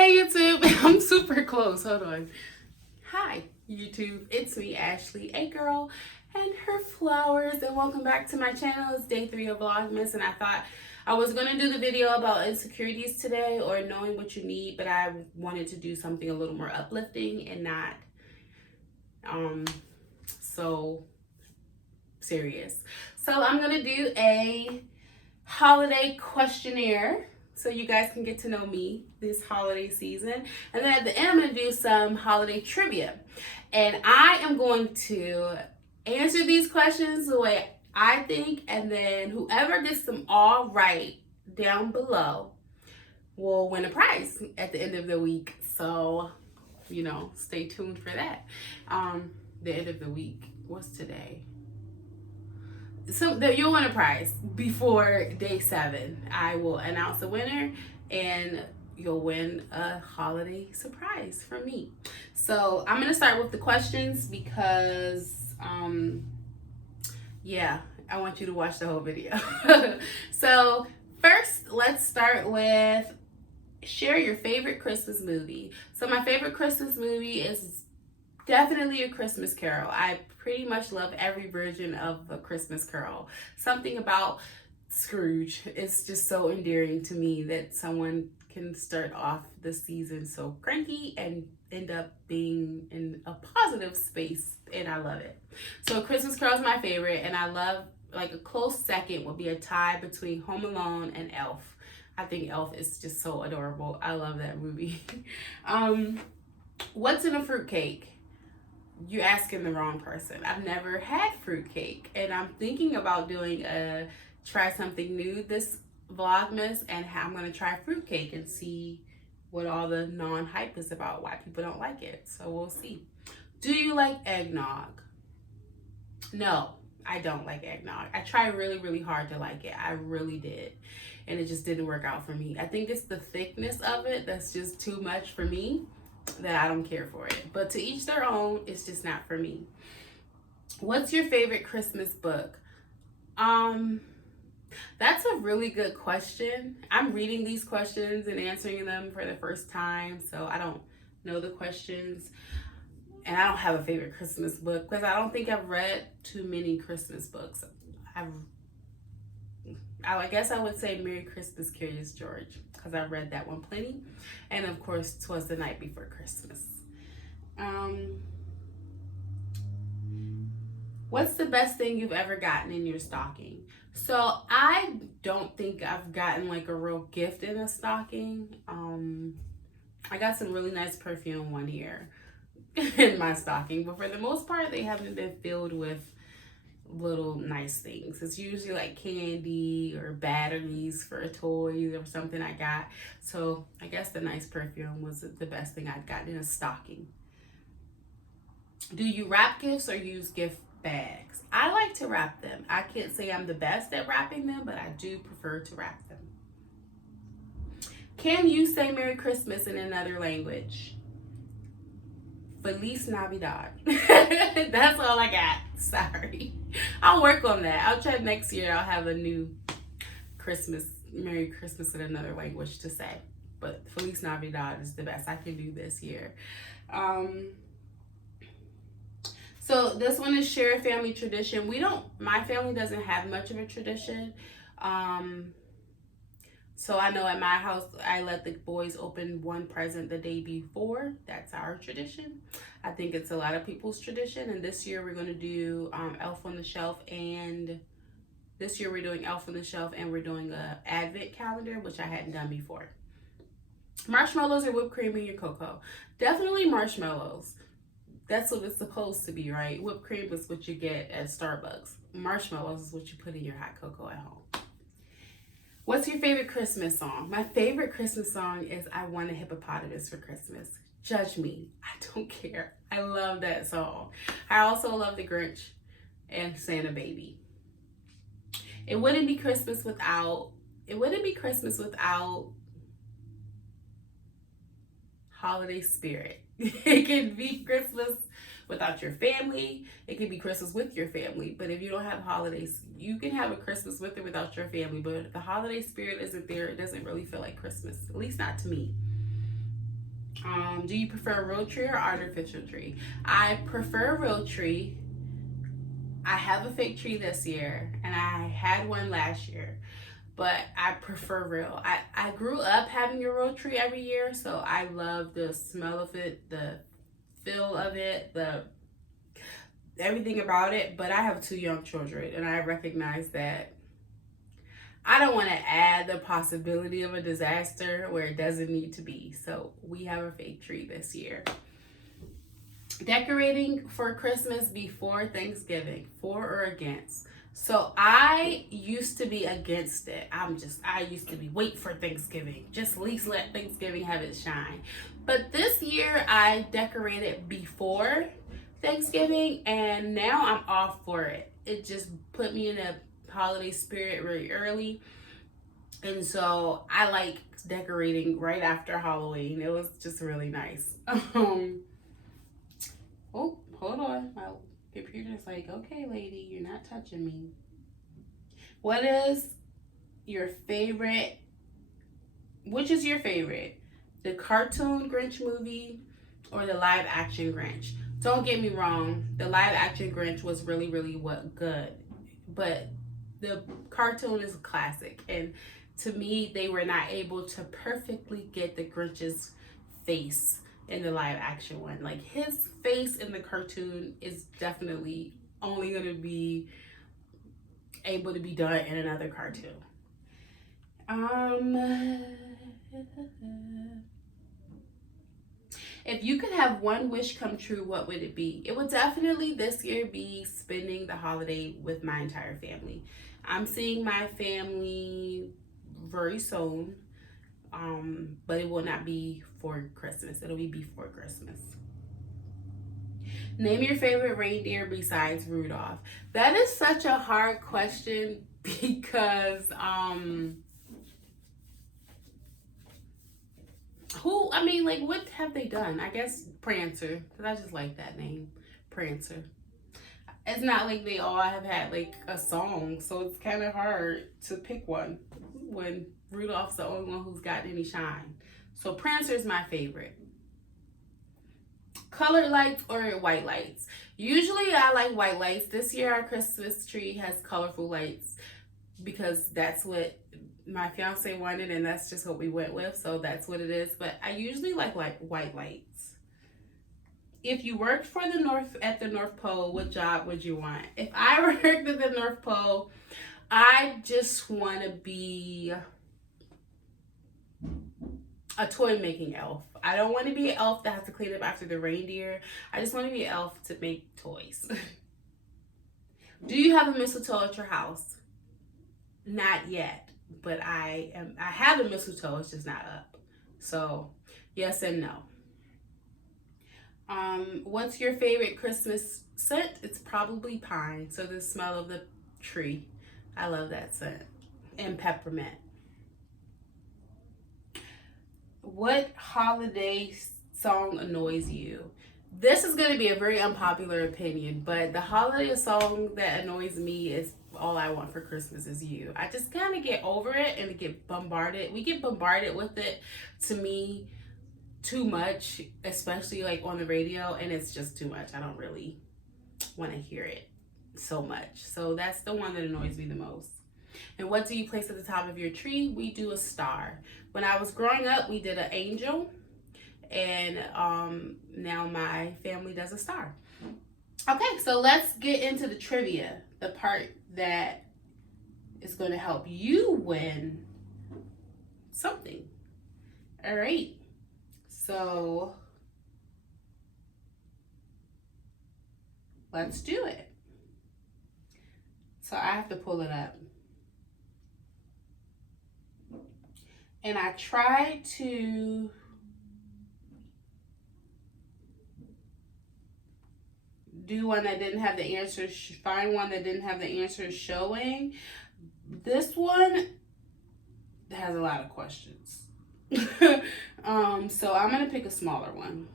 Hey YouTube, I'm super close. Hold on. Hi YouTube, it's me Ashley, a girl and her flowers, and welcome back to my channel. It's day 3 of Vlogmas, and I thought I was gonna do the video about insecurities today or knowing what you need, but I wanted to do something a little more uplifting and not so serious. So I'm gonna do a holiday questionnaire so you guys can get to know me this holiday season. And then at the end, I'm going to do some holiday trivia. And I am going to answer these questions the way I think, and then whoever gets them all right down below will win a prize at the end of the week. So, you know, stay tuned for that. The end of the week, what's today? So that you'll win a prize before day 7. I will announce the winner and you'll win a holiday surprise from me. So I'm gonna start with the questions because yeah, I want you to watch the whole video. So first, let's start with share your favorite Christmas movie. So my favorite Christmas movie is definitely A Christmas Carol. I pretty much love every version of A Christmas Carol. Something about Scrooge is just so endearing to me that someone can start off the season so cranky and end up being in a positive space, and I love it. So A Christmas Carol is my favorite, and I love, like, a close second would be a tie between Home Alone and Elf. I think Elf is just so adorable. I love that movie. What's in a fruitcake? You're asking the wrong person. I've never had fruitcake, and I'm thinking about doing a try something new this Vlogmas, and I'm gonna try fruitcake and see what all the non-hype is about, why people don't like it. So we'll see. Do you like eggnog? No, I don't like eggnog. I tried really hard to like it. I really did, and it just didn't work out for me. I think it's the thickness of it that's just too much for me, that I don't care for it. But to each their own, it's just not for me. What's your favorite Christmas book? That's a really good question. I'm reading these questions and answering them for the first time, so I don't know the questions. And I don't have a favorite Christmas book because I don't think I've read too many Christmas books. I guess I would say Merry Christmas, Curious George, because I read that one plenty. And of course, 'Twas the Night Before Christmas. What's the best thing you've ever gotten in your stocking? So I don't think I've gotten like a real gift in a stocking. I got some really nice perfume one year in my stocking, but for the most part, they haven't been filled with little nice things. It's usually like candy or batteries for a toy or something I got. So I guess the nice perfume was the best thing I'd gotten in a stocking. Do you wrap gifts or use gift bags? I like to wrap them. I can't say I'm the best at wrapping them, but I do prefer to wrap them. Can you say Merry Christmas in another language? Feliz Navidad. That's all I got. Sorry. I'll work on that. I'll try next year. I'll have a new Christmas, Merry Christmas in another language to say. But Feliz Navidad is the best I can do this year. So this one is share a family tradition. My family doesn't have much of a tradition. So I know at my house, I let the boys open one present the day before. That's our tradition. I think it's a lot of people's tradition. And this year we're going to do Elf on the Shelf. And this year we're doing Elf on the Shelf, and we're doing a Advent calendar, which I hadn't done before. Marshmallows or whipped cream in your cocoa? Definitely marshmallows. That's what it's supposed to be, right? Whipped cream is what you get at Starbucks. Marshmallows is what you put in your hot cocoa at home. What's your favorite Christmas song? My favorite Christmas song is I Want a Hippopotamus for Christmas. Judge me. I don't care. I love that song. I also love the Grinch and Santa Baby. It wouldn't be Christmas without holiday spirit. It can be Christmas without your family. It can be Christmas with your family. But if you don't have holidays, you can have a Christmas with or without your family. But if the holiday spirit isn't there, it doesn't really feel like Christmas. At least not to me. Do you prefer a real tree or artificial tree? I prefer a real tree. I have a fake tree this year, and I had one last year, but I prefer real. I grew up having a real tree every year, so I love the smell of it, the feel of it, the everything about it. But I have two young children, and I recognize that I don't want to add the possibility of a disaster where it doesn't need to be. So we have a fake tree this year. Decorating for Christmas before Thanksgiving, for or against? So I used to be against it. I used to be wait for Thanksgiving. Just at least let Thanksgiving have its shine. But this year I decorated before Thanksgiving, and now I'm off for it. It just put me in a holiday spirit really early. And so I like decorating right after Halloween. It was just really nice. Oh, hold on. My computer's like, okay, lady, you're not touching me. What is your favorite? Which is your favorite? The cartoon Grinch movie or the live action Grinch? Don't get me wrong. The live action Grinch was really, really good. But the cartoon is a classic. And to me, they were not able to perfectly get the Grinch's face in the live action one. Like, his face in the cartoon is definitely only going to be able to be done in another cartoon. If you could have one wish come true, what would it be? It would definitely this year be spending the holiday with my entire family. I'm seeing my family very soon. But it will not be for Christmas. It'll be before Christmas. Name your favorite reindeer besides Rudolph. That is such a hard question because what have they done? I guess Prancer, because I just like that name, Prancer. It's not like they all have had like a song, so it's kind of hard to pick one when Rudolph's the only one who's got any shine. So Prancer is my favorite. Colored lights or white lights? Usually I like white lights. This year our Christmas tree has colorful lights because that's what my fiance wanted, and that's just what we went with, so that's what it is. But I usually like white lights. If you worked for at the North Pole, what job would you want? If I worked at the North Pole, I just want to be a toy making elf. I don't want to be an elf that has to clean up after the reindeer. I just want to be an elf to make toys. Do you have a mistletoe at your house? Not yet, but I have a mistletoe. It's just not up. So yes and no. What's your favorite Christmas scent? It's probably pine. So the smell of the tree. I love that scent. And peppermint. What holiday song annoys you? This is going to be a very unpopular opinion, but the holiday song that annoys me is All I Want for Christmas Is You. I just kind of get over it and get bombarded. We get bombarded with it, to me, too much, especially like on the radio, and it's just too much. I don't really want to hear it so much. So that's the one that annoys me the most. And what do you place at the top of your tree? We do a star. When I was growing up, we did an angel, and now my family does a star. Okay, so let's get into the trivia, the part that is going to help you win something. All right, so let's do it. So I have to pull it up. And I tried to do one that didn't have the answers, find one that didn't have the answers showing. This one has a lot of questions. So I'm going to pick a smaller one.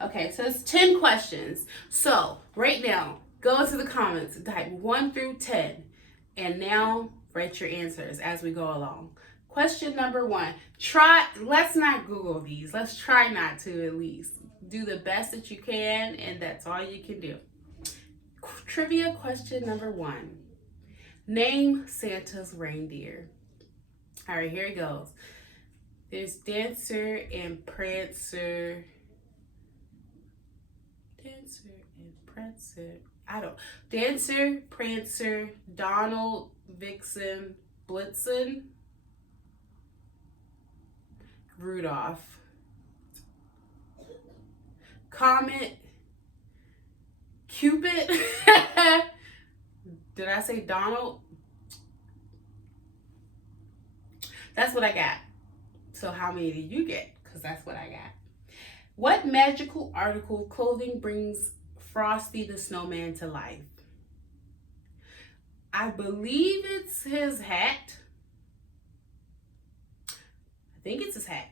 Okay, so it's 10 questions. So right now, go into the comments, type 1 through 10, and now write your answers as we go along. Question number 1. Let's not Google these. Let's try not to, at least. Do the best that you can, and that's all you can do. Trivia question number 1. Name Santa's reindeer. All right, here it goes. There's Dancer and Prancer. Dancer, Prancer, Donald, Vixen, Blitzen, Rudolph. Comet, Cupid. Did I say Donald? That's what I got. So how many did you get? Because that's what I got. What magical article of clothing brings Frosty the Snowman to life? I believe it's his hat. I think it's his hat.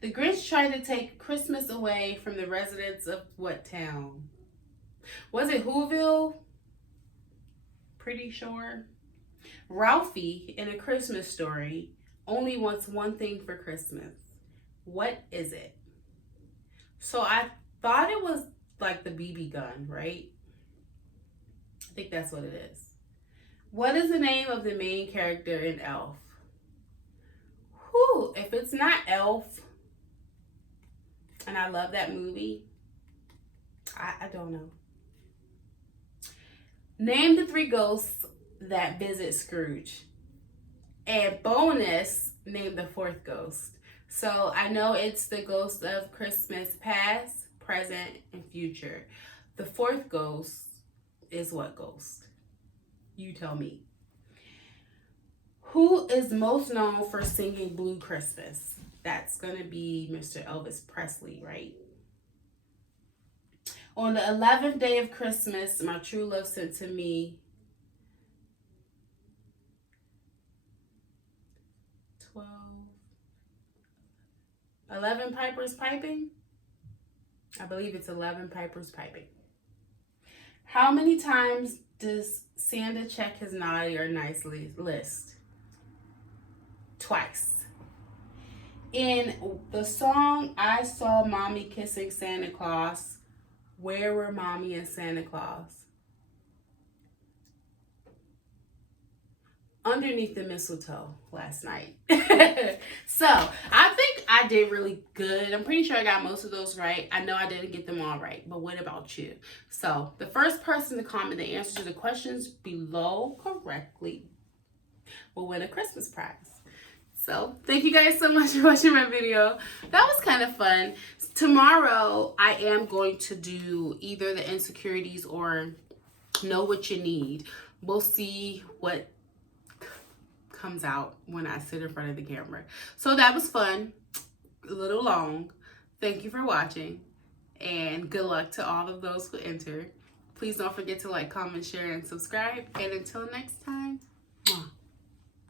The Grinch tried to take Christmas away from the residents of what town? Was it Whoville? Pretty sure. Ralphie, in A Christmas Story, only wants one thing for Christmas. What is it? So I thought it was like the BB gun, right? I think that's what it is. What is the name of the main character in Elf? Whew, if it's not Elf, and I love that movie, I don't know. Name the 3 ghosts that visit Scrooge. And bonus, name the 4th ghost. So I know it's the ghost of Christmas past, present, and future. The 4th ghost is what ghost? You tell me. Who is most known for singing Blue Christmas? That's going to be Mr. Elvis Presley, right? On the 11th day of Christmas, my true love sent to me 11 pipers piping? I believe it's 11 pipers piping. How many times does Santa check his naughty or nice list? Twice. In the song I Saw Mommy Kissing Santa Claus, where were Mommy and Santa Claus? Underneath the mistletoe last night. So I think I did really good. I'm pretty sure I got most of those right. I know I didn't get them all right, but what about you? So the first person to comment the answer to the questions below correctly will win a Christmas prize. So thank you guys so much for watching my video. That was kind of fun. Tomorrow I am going to do either the insecurities or know what you need. We'll see what comes out when I sit in front of the camera. So that was fun, a little long. Thank you for watching, and good luck to all of those who entered. Please don't forget to like, comment, share, and subscribe. And until next time.